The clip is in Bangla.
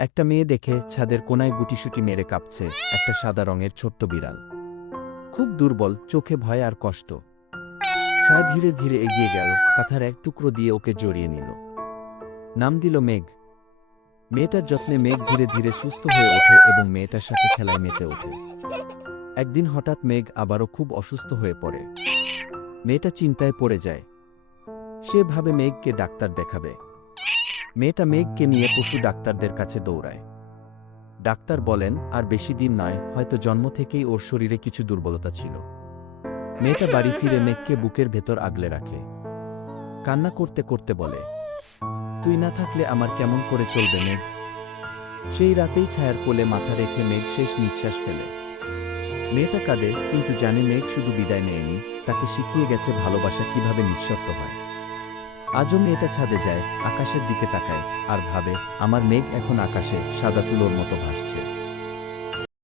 একটা মেয়ে দেখে ছাদের কোনায় গুটিসুটি মেরে কাঁপছে, একটা সাদা রঙের ছোট্ট বিড়াল। খুব দুর্বল, চোখে ভয় আর কষ্ট। ছায়া ধীরে ধীরে এগিয়ে গেল, কাঁথার এক টুকরো দিয়ে ওকে জড়িয়ে নিল। নাম দিল মেঘ। মেয়েটার যত্নে মেঘ ধীরে ধীরে সুস্থ হয়ে ওঠে এবং মেয়েটার সাথে খেলায় মেতে ওঠে। একদিন হঠাৎ মেঘ আবারও খুব অসুস্থ হয়ে পড়ে। মেয়েটা চিন্তায় পড়ে যায়। সে ভাবে মেঘকে ডাক্তার দেখাবে। মেয়েটা মেঘকে নিয়ে পশু ডাক্তারদের কাছে দৌড়ায়। ডাক্তার বলেন, আর বেশি দিন নয়, হয়তো জন্ম থেকেই ওর শরীরে কিছু দুর্বলতা ছিল। মেয়েটা বাড়ি ফিরে মেঘকে বুকের ভেতর আগলে রাখে। কান্না করতে করতে বলে, তুই না থাকলে আমার কেমন করে চলবে মেঘ। সেই রাতেই ছায়ার কোলে মাথা রেখে মেঘ শেষ নিঃশ্বাস ফেলে। মেয়েটা কাঁদে, কিন্তু জানে মেঘ শুধু বিদায় নেয়নি, তাকে শিখিয়ে গেছে ভালোবাসা কিভাবে নিঃশর্ত হয়। আজও মেয়েটা ছাদে যায়, আকাশের দিকে তাকায় আর ভাবে, আমার মেঘ এখন আকাশে সাদা তুলোর মতো ভাসছে।